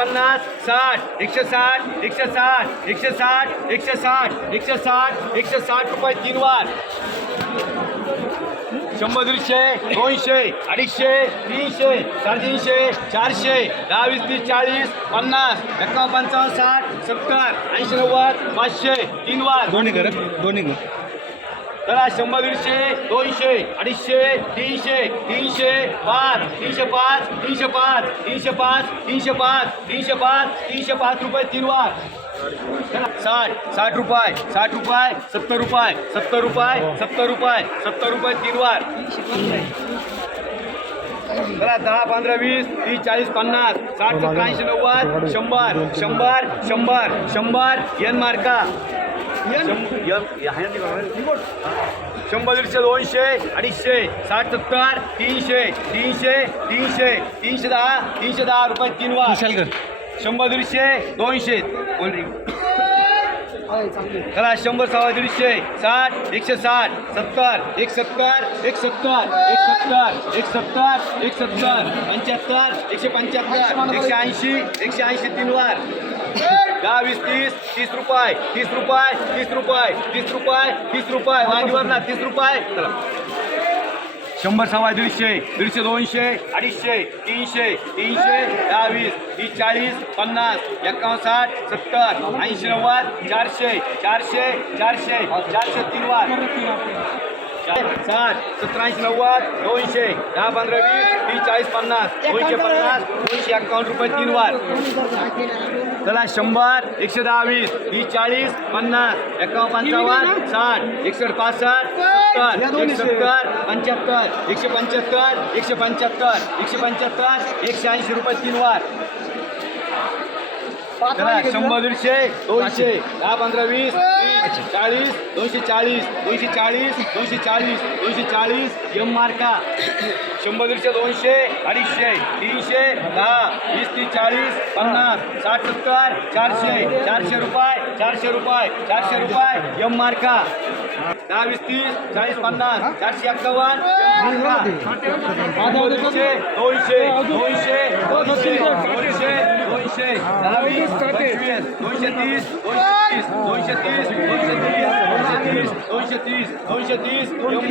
पन्नास साठ एकशे साठ एकशे साठ एकशे साठ एकशे साठ एकशे साठ एकशे साठ रुपये तीन वार. शंभर दीडशे दोनशे अडीचशे तीनशे साडेतीनशे चारशे दहा वीस तीस चाळीस पन्नास एकावन्न पंचावन्न साठ सत्तर ऐंशी नव्वद पाचशे तीन वार. दोन्ही कर दोन्ही कर. चला शंभर दीडशे दोनशे अडीचशे तीनशे तीनशे पाच तीनशे पाच तीनशे पाच तीनशे पाच तीनशे पाच तीनशे पाच तीनशे पाच रुपये तीन वार चला, साठ साठ रुपये साठ रुपये सत्तर रुपये सत्तर रुपये सत्तर रुपये सत्तर रुपये तीन वार चला दहा पंधरा वीस तीस चाळीस पन्नास साठ सत्तर ऐंशी नव्वद शंभर शंभर शंभर शंभर यन मार्का. शंभर दीडशे दोनशे अडीचशे साठ सत्तर तीनशे तीनशे तीनशे तीनशे दहा तीनशे दहा रुपये तीन कर. शंभर दीडशे दोनशे? चला शंभर सव्वा दीडशे साठ एकशे साठ सत्तर एक सत्तर एक सत्तर एक सत्तर एक सत्तर एक सत्तर पंच्याहत्तर एकशे पंच्याहत्तर एकशे ऐंशी एकशे ऐंशी तीन वार. दहा वीस तीस तीस रुपये तीस रुपये तीस रुपये तीस रुपये तीस रुपये. वांगीवर ना तीस रुपये. चला. शंभर सव्वा दीडशे दीडशे दोनशे अडीचशे तीनशे तीनशे दहा वीस तीस चाळीस पन्नास एकावन्न साठ सत्तर ऐंशी नव्वद चारशे चारशे चारशे चारशे तीन वार साठ सत्तरऐंशी नव्वद दोनशे दहा पंधरा वीस तीस चाळीस पन्नास दोनशे पन्नास दोनशे एकावन्न रुपये तीन वार. चला शंभर एकशे दहा वीस तीस चाळीस पन्नास एकावन्न पंचावन्न साठ एकसष्ट पासष्ट सत्तर सत्तर पंच्याहत्तर एकशे पंच्याहत्तर एकशे पंच्याहत्तर एकशे पंच्याहत्तर एकशे ऐंशी रुपये तीन वार. शंभर दीडशे दोनशे दहा पंधरा वीस चाळीस दोनशे चाळीस दोनशे चाळीस दोनशे चाळीस दोनशे चाळीस एम मार्का. शंभर दीडशे दोनशे अडीचशे तीनशे दहा वीस तीस चाळीस पन्नास साठ सत्तर चारशे चारशे रुपये चारशे रुपये चारशे रुपये एम मार्का. दहा वीस तीस चाळीस पन्नास चारशे एक्कावन्न दोनशे दोनशे दोनशे दोनशे दहा वीस पंचवीस दोनशे तीस दोनशे तीस दोनशे तीस दोनशे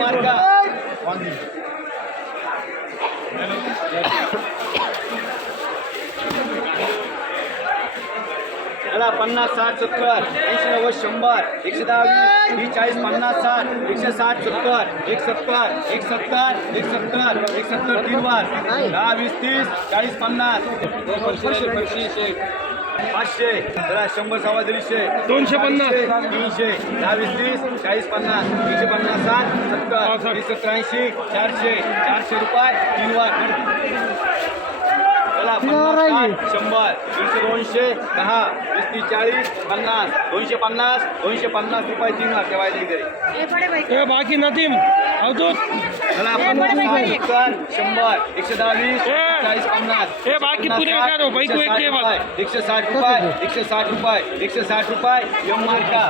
चला पन्नास साठ सत्तर ऐंशी नव्वद शंभर एकशे दहा वीस चाळीस पन्नास साठ एकशे साठ सत्तर एक सत्तर एक सत्तर एक सत्तर एक सत्तर तीन वार. दहा वीस तीस चाळीस पन्नास. पाचशे चला शंभर सव्वा दीडशे. दोनशे पन्नास. तीनशे. दहा वीस तीस चाळीस पन्नास तीनशे पन्नास साठ सत्तर वीस सत्तर ऐंशी चारशे चारशे रुपये तीन वार. साठ शंभर दीडशे दोनशे दहा वीस तीस चाळीस पन्नास दोनशे पन्नास दोनशे पन्नास रुपये तीन वार ठेवायचे ए बाकी नदीम अवधूत चला पन्नास साठ सत्तर शंभर एकशे दहा वीस ए. चाळीस पन्नास ए, बाकी पुरे बाई को एक. रुपये, एकशे साठ रुपये एकशे साठ रुपये एकशे साठ रुपये यम मार्का.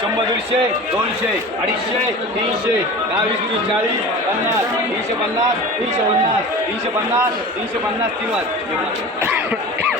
शंभर दीडशे दोनशे अडीचशे तीनशे दहा वीस चाळीस पन्नास तीनशे पन्नास तीनशे पन्नास तीनशे पन्नास तीनशे पन्नास तीन वाज